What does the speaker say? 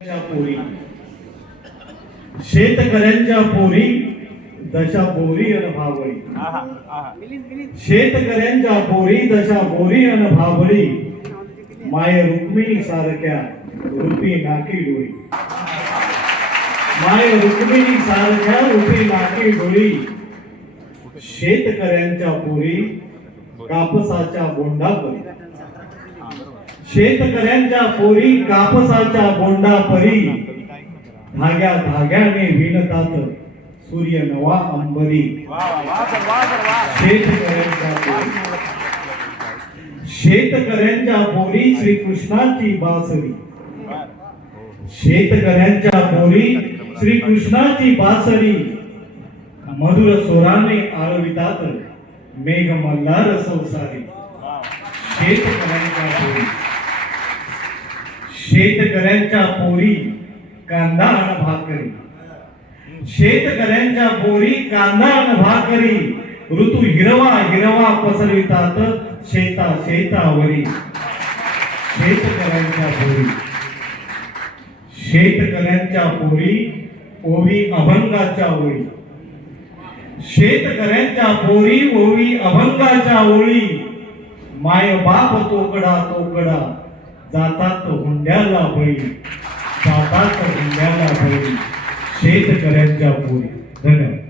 पोरी शेतकऱ्यांच्या पोरी दशा बोरी अन भावळी शेतकऱ्यांच्या पोरी दशा बोरी अन भावळी माय रुक्मिणी सारख्या रूपी नाकी डोळी माय रुक्मिणी सारख्या रूपी नाकी डोळी शेतकऱ्यांच्या पोरी कापसाच्या बोंडापरी शेतकऱ्यांच्या पोरी कापसाच्या बोंडापरी धाग्या धाग्याने विणतात सूर्य नवा अंबरी शेतकऱ्यांच्या पोरी श्रीकृष्णाची बासरी शेतकऱ्यांच्या पोरी श्रीकृष्णाची बासरी मधुर स्वराने आळवितात मेघ मल्हार संसारी शेतकऱ्यांच्या पोरी कांदा अन भाकरी शेतकऱ्यांच्या पोरी कांदा अन भाकरी ऋतू हिरवा हिरवा पसरवितात शेता शेतावरी शेतकऱ्यांच्या पोरी ओवी अभंगाच्या ओळी शेतकऱ्यांच्या पोरी ओवी अभंगाच्या ओळी माय बाप तोकडा तोकडा जातात हुंड्याला बळी शेतकऱ्यांच्या पोरी. धन्यवाद.